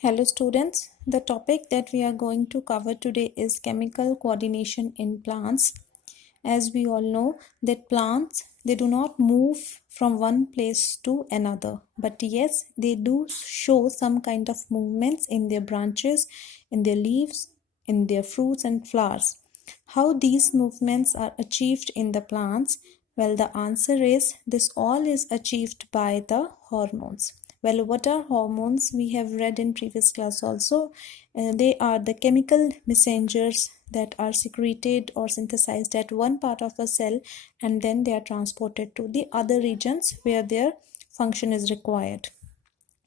Hello students, the topic that we are going to cover today is chemical coordination in plants. As we all know that plants, they do not move from one place to another, but yes, they do show some kind of movements in their branches, in their leaves, in their fruits and flowers. How these movements are achieved in the plants? Well, the answer is this all is achieved by the hormones. Well, what are hormones? We have read in previous class also. They are the chemical messengers that are secreted or synthesized at one part of a cell, and then they are transported to the other regions where their function is required.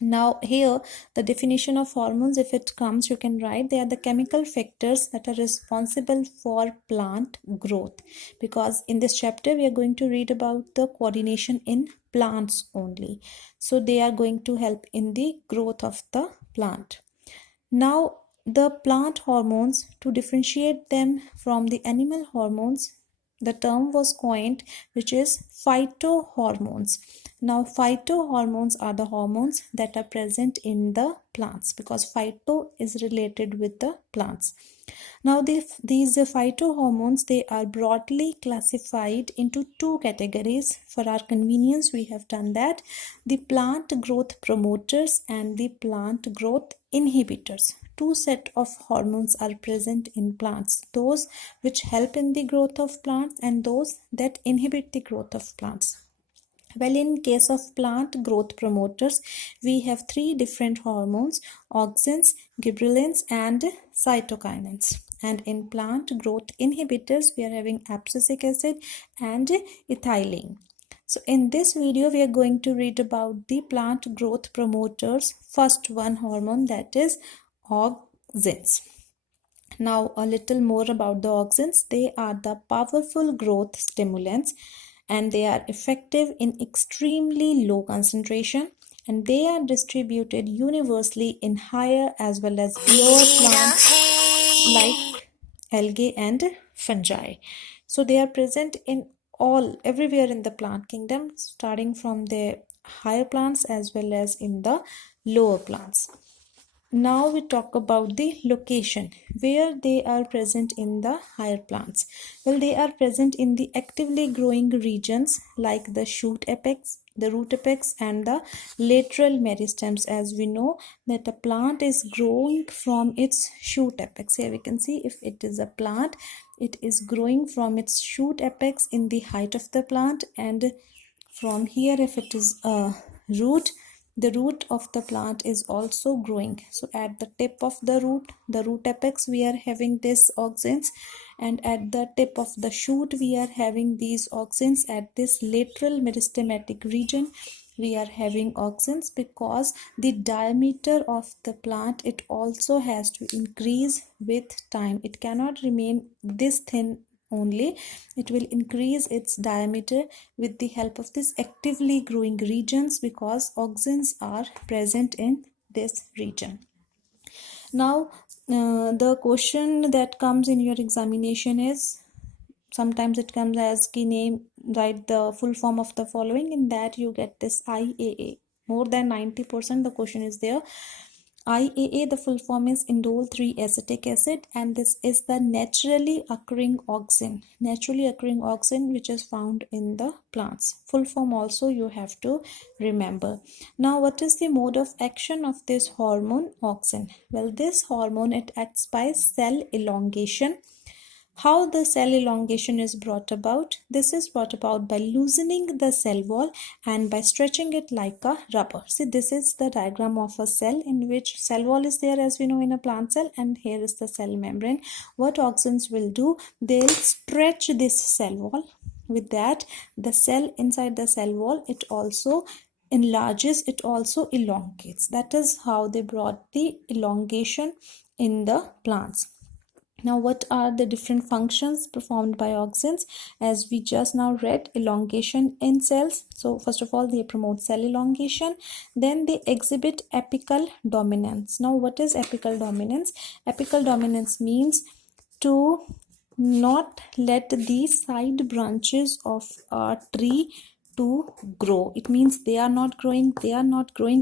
Now here the definition of hormones, if it comes, you can write they are the chemical factors that are responsible for plant growth, because in this chapter we are going to read about the coordination in plants only. So they are going to help in the growth of the plant. Now the plant hormones, to differentiate them from the animal hormones, the term was coined, which is phytohormones. Now phytohormones are the hormones that are present in the plants, because phyto is related with the plants. Now these phytohormones, they are broadly classified into two categories. For our convenience, we have done that: the plant growth promoters and the plant growth inhibitors. Two set of hormones are present in plants: those which help in the growth of plants and those that inhibit the growth of plants. Well, in case of plant growth promoters, we have three different hormones: auxins, gibberellins, and cytokinins. And in plant growth inhibitors, we are having abscisic acid and ethylene. So in this video, we are going to read about the plant growth promoters. First one hormone, that is auxins. Now a little more about the auxins. They are the powerful growth stimulants, and they are effective in extremely low concentration, and they are distributed universally in higher as well as lower plants like algae and fungi. So they are present in everywhere in the plant kingdom, starting from the higher plants as well as in the lower plants. Now we talk about the location where they are present in the higher plants. Well, they are present in the actively growing regions like the shoot apex, the root apex, and the lateral meristems. As we know that a plant is growing from its shoot apex. Here we can see, if it is a plant, it is growing from its shoot apex in the height of the plant, and from here, if it is a root, the root of the plant is also growing. So at the tip of the root apex, we are having this auxins, and at the tip of the shoot, we are having these auxins. At this lateral meristematic region, we are having auxins, because the diameter of the plant, it also has to increase with time. It cannot remain this thin only. It will increase its diameter with the help of this actively growing regions, because auxins are present in this region. Now the question that comes in your examination is, sometimes it comes as ki name, write the full form of the following. In that you get this IAA. More than 90% the question is there. IAA, the full form is indole 3-acetic acid, and this is the naturally occurring auxin. Naturally occurring auxin which is found in the plants. Full form also you have to remember. Now what is the mode of action of this hormone auxin? Well, this hormone, it acts by cell elongation. How the cell elongation is brought about? This is brought about by loosening the cell wall and by stretching it like a rubber. See, this is the diagram of a cell in which cell wall is there, as we know, in a plant cell, and here is the cell membrane. What auxins will do? They'll stretch this cell wall. With that, the cell inside the cell wall, it also enlarges, it also elongates. That is how they brought the elongation in the plants. Now, what are the different functions performed by auxins? As we just now read, elongation in cells. So first of all, they promote cell elongation. Then they exhibit apical dominance. Now, what is apical dominance? Apical dominance means to not let the side branches of a tree to grow. It means they are not growing,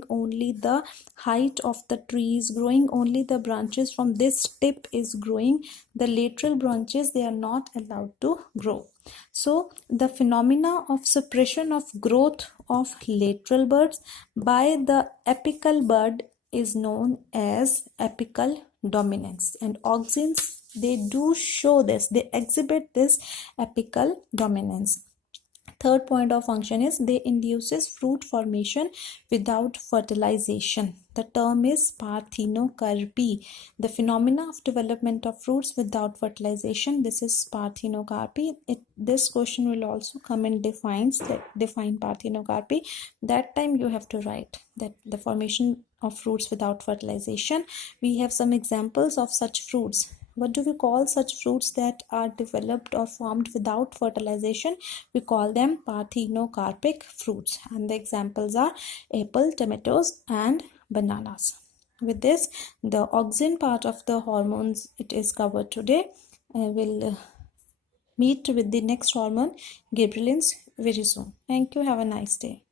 only the height of the tree is growing, only the branches from this tip is growing. The lateral branches, they are not allowed to grow. So the phenomena of suppression of growth of lateral buds by the apical bud is known as apical dominance, and auxins, they do show this, they exhibit this apical dominance. Third point of function is they induces fruit formation without fertilization. The term is parthenocarpy. The phenomena of development of fruits without fertilization, this is parthenocarpy. This question will also come and define parthenocarpy. That time you have to write that the formation of fruits without fertilization. We have some examples of such fruits. What do we call such fruits that are developed or formed without fertilization? We call them parthenocarpic fruits, and the examples are apple, tomatoes, and bananas. With this, the auxin part of the hormones, it is covered today. I will meet with the next hormone, gibberellins, very soon. Thank you. Have a nice day.